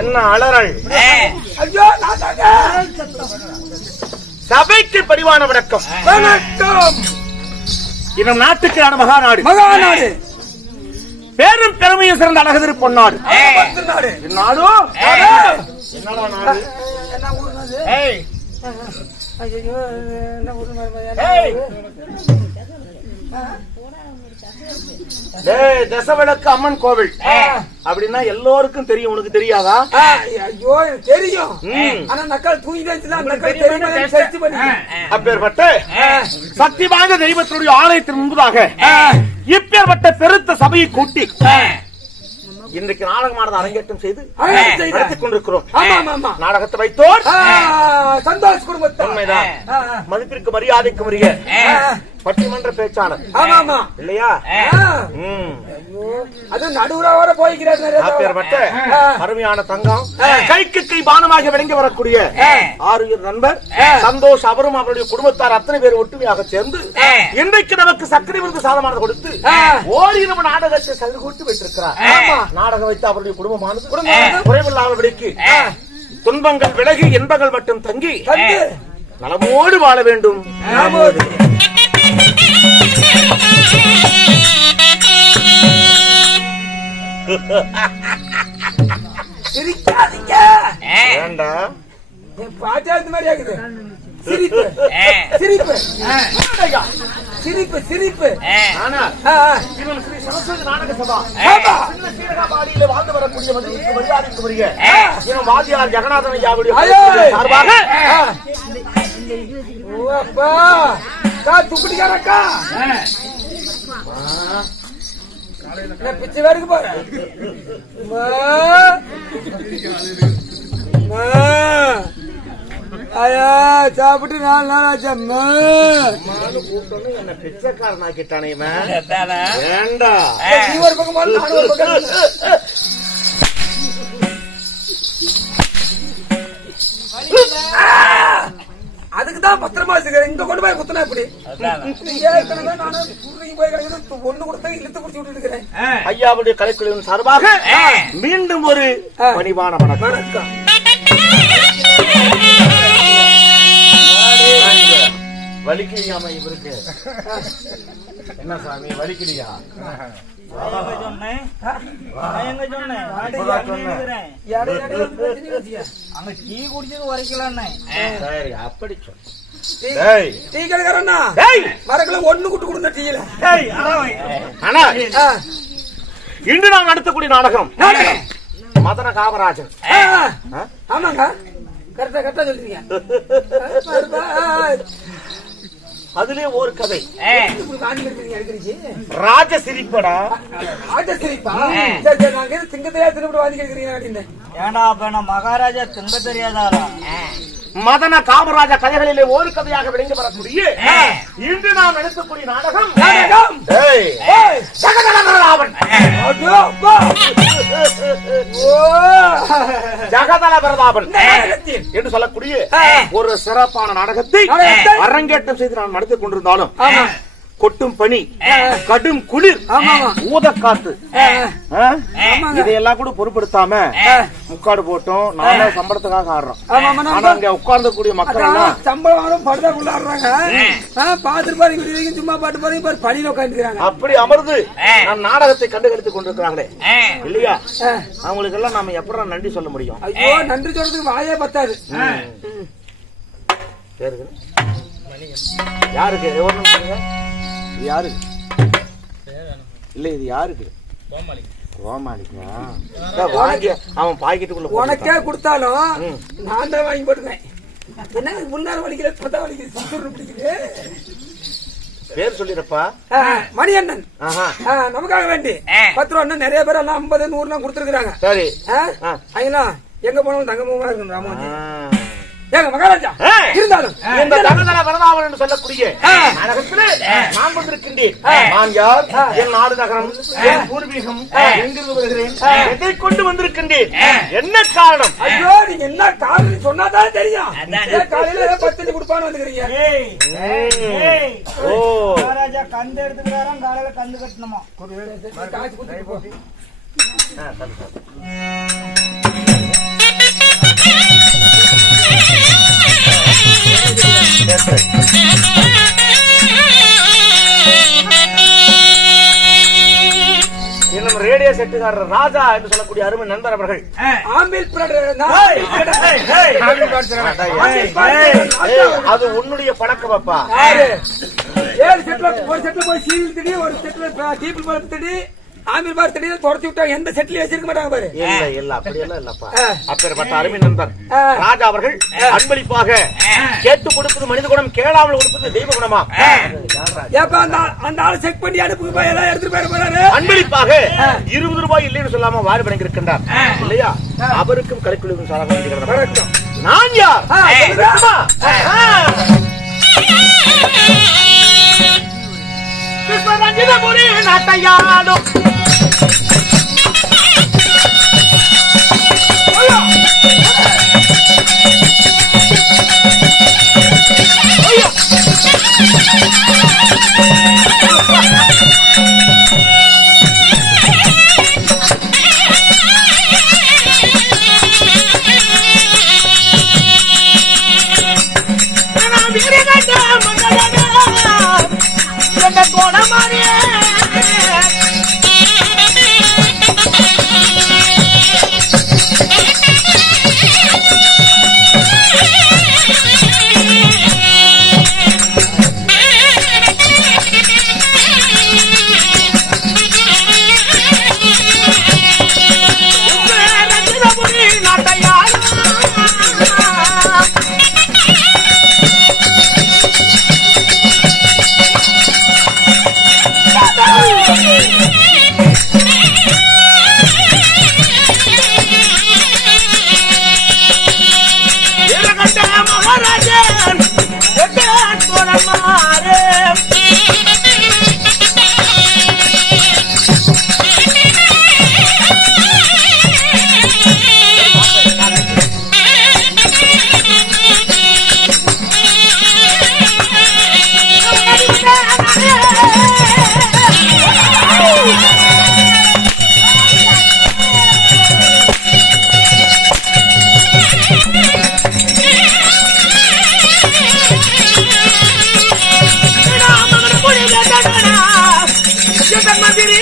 என்ன அலறல்? சபைக்கு பரிவான வணக்கம். இன்னும் நாட்டுக்கான மகாநாடு பேரும் பெருமையும் சிறந்த அழகு பொன்னாடு. தசவிளக்கு அம்மன் கோவில் அப்படின்னா எல்லோருக்கும் தெரியும். உனக்கு தெரியாதா? ஐயோ தெரியும். ஆனா நக்கல் அப்பேற்பட்ட சக்தி வாய்ந்த தெய்வத்தினுடைய ஆலயத்தின் முன்பதாக இப்பேற்பட்ட பெருத்த சபையை கூட்டி இன்றைக்கு நாடகமானது அரங்கேற்றம் செய்து நடத்திக் கொண்டிருக்கிறோம். நாடகத்தை வைத்தோர் சந்தோஷ் குடும்பத்தை உண்மைதான். மதிப்பிற்கு மரியாதைக்கு உரிய பட்டிமன்ற பேச்சாளர் இல்லையா? அது நடுவுற போய்கிறப்பட்ட அருமையான தங்கம் கைக்கு கை பானமாக விளங்கி வரக்கூடிய ஆறுயிர் நண்பர் சந்தோஷ் அவரும் அவருடைய குடும்பத்தார் அத்தனை பேர் ஒற்றுமையாக சேர்ந்து இன்றைக்கு நமக்கு சக்கரை விருது சாதமானது கொடுத்து ஓரிரவு நாடகத்தை சல்கூட்டி வைத்திருக்கிறார். நாடகம் வைத்து அவருடைய குடும்பமானது குறைவில்லாதபடிக்கு துன்பங்கள் விலகி இன்பங்கள் மட்டும் தங்கி நலமோடு வாழ வேண்டும். சிரிக்காதீங்க. ஏண்டா பாட்டாளத்து மாதிரி ஆகுது. சிரிப்பு சிரிப்பு ஐயா, சிரிப்பு சிரிப்பு ஆனால் ஆ, ஆ. இவன் ஸ்ரீ சரஸ்வதி நாடக சபா ஆமா. சின்ன சீரகாபாடியிலே வாழ்ந்து வரக்கூடிய மதுரைக்கு மரியாதைக்கு வருக இவன் வாத்தியார் ஜெகநாதன் ஐயாவுடைய ஐயோ. சார்பாக ஆ. ஓ அப்பா துப்பிட்டிக்காரக்கா என்ன பிச்சை வேறுக்கு பாரு ஐயா சாப்பிட்டு 4 நாள் ஆச்சம்மா கூப்பிட்டோன்னு என்ன பிச்சைக்காரன் ஆக்கிட்டானே இவன். வேண்டாம் நீ ஒரு பக்கம் போடு, நானும் ஒரு பக்கம் அதுக்குதான் பத்திரமா வச்சுக்கிறேன் இங்க கொண்டு போய் குத்துனா இப்படி ஏற்கனவே நானும் குருவிக்கு போய் கிடக்குது ஒண்ணு கொடுத்தா இழுத்து குடிச்சு விட்டு இருக்கிறேன் ஐயாவுடைய கலைக்குழுவின் சார்பாக மீண்டும் ஒரு பணிவான வணக்கம். வணக்கம் வலிக்கலையாம இவருக்கு என்ன சாமி வலிக்கலையா? அங்க டீ குடிச்சது வரைக்கலான்னு சரி அப்படி சொல். டீ கடைக்காரண்ணா மரக்குள்ள ஒண்ணு குட்டு கொடுத்த டீல ஆனா இன்று நாம் நடத்தக்கூடிய நாடகம் மதன காமராஜன். ஆமாங்க கரெக்டா கரெக்டா சொல்றீங்க அதுலயே ஒரு கதை வாங்கி எடுக்கிறீங்க ராஜ சிரிப்படா. ராஜசிரிப்பா சரி சரி நாங்க திங்கத்தையா திருப்பி வாங்கி எடுக்கிறீங்க அப்படின்னு ஏண்டா அப்ப நான் மகாராஜா திங்க தெரியாதாரா மதன காமராஜ கதைகளிலே ஒரு கதையாக விளங்கி வரக்கூடிய இன்று நாம் நடத்தக்கூடிய நாடகம் ஜகதலபரதாபன். ஜகதலபரதாபன் என்று சொல்லக்கூடிய ஒரு சிறப்பான நாடகத்தை அரங்கேற்றம் செய்து நாம் நடத்திக் கொண்டிருந்தாலும் கொட்டும் பனி கடும் குளிர் ஊதக்காத்து இதையெல்லாம் கூட பொருட்படுத்தாம முக்காடு போட்டோம் நாளே சம்பளத்துக்காக ஆடுறோம். ஆனா அங்க உட்கார்ந்து கூடிய மக்கள் எல்லாம் சம்பளம் படுதா கொண்டாடுறாங்க பாத்துட்டு பாருங்க சும்மா பாட்டு பாருங்க பணியில உட்காந்துக்கிறாங்க அப்படி அமர்ந்து நம் நாடகத்தை கண்டுகளித்துக் கொண்டிருக்கிறாங்களே இல்லையா? அவங்களுக்கு எல்லாம் நாம எப்படி நன்றி சொல்ல முடியும்? ஐயோ நன்றி சொல்றதுக்கு வாயே பத்தாது. யாருக்கு இது யாரு இல்ல இது யாருக்கு? கோமாளிக்கா? அவன் பாக்கெட்டுக்குள்ள உனக்கே கொடுத்தாலும் நான் தான் வாங்கி போட்டுக்கிறேன். என்ன முன்னாள் வலிக்கிற பத்தா வலிக்குது பேர் சொல்லிருப்பா. மணியண்ணன் நமக்காக வேண்டி 10 ரூபா நிறைய பேர் எல்லாம் 50 100 கொடுத்துருக்காங்க. சரி ஐயா எங்க போனாலும் தங்கமா இருக்கணும் ராமன் ஏங்க மகாராஜா இருந்தாலும் இந்த ஜகதலபரதாபன் என்று சொல்லக்கூடிய நாடகத்திலே நான் வந்திருக்கின்றேன். நான் யார், என் நாடு நகரம், என் பூர்வீகம், எங்கிருந்து வருகிறேன், எதை கொண்டு வந்திருக்கின்றேன், என்ன காரணம்? ஐயோ நீங்க என்ன காரணம் சொன்னாதான் தெரியும். காலையில 10 கொடுப்பான்னு வந்துக்கிறீங்க. ஓ மகாராஜா கந்து எடுத்துக்கிறாராம் காலையில கந்து கட்டணுமா காசு கொடுத்து போ. இன்னும் ரேடியோ செட்டுக்காரர் ராஜா என்று சொல்லக்கூடிய அருமை நண்பர் அவர்கள் அது உன்னுடைய பழக்கம் அப்பா. 7 செட்ல ஒரு செட்ல போய் சீல் திடி ஒரு செட்ல டீபிள் பல்ப் திடி ஆமீர் பார் திடி தொடச்சி விட்டா எந்த செட்லயும் வச்சிருக்க மாட்டாங்க பாரு. இல்ல இல்ல அப்படி எல்லாம் இல்லப்பா. அப்பேற்பட்ட அருமை நண்பர் ராஜா அவர்கள் அன்பளிப்பாக கேட்டு கொடுப்பது மனித குணம், கேளாமல் கொடுப்பது தெய்வ குணமா? ஏப்பா அந்த ஆளை செக் பண்ணி அனுப்புங்க எல்லாம் எடுத்துட்டு போயிட போறாரு. அன்பளிப்பாக 20 ரூபாய் இல்லைன்னு சொல்லாம வாரி வழங்கி இருக்கின்றார் இல்லையா? அவருக்கும் கலைக்குழுவின் சாராக நான் யார் விஸ்வரஞ்சிதபுரி நாட்டையாடோ மந்திரி